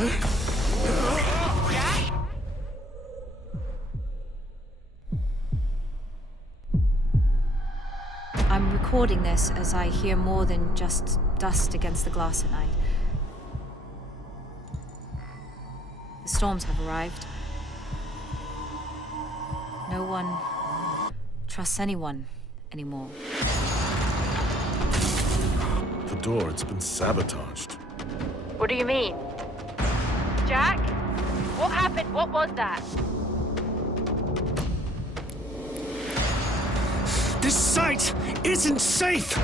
Jack? I'm recording this as I hear more than just dust against the glass at night. The storms have arrived. No one trusts anyone anymore. The door, it's been sabotaged. What do you mean? Jack? What happened? What was that? This site isn't safe!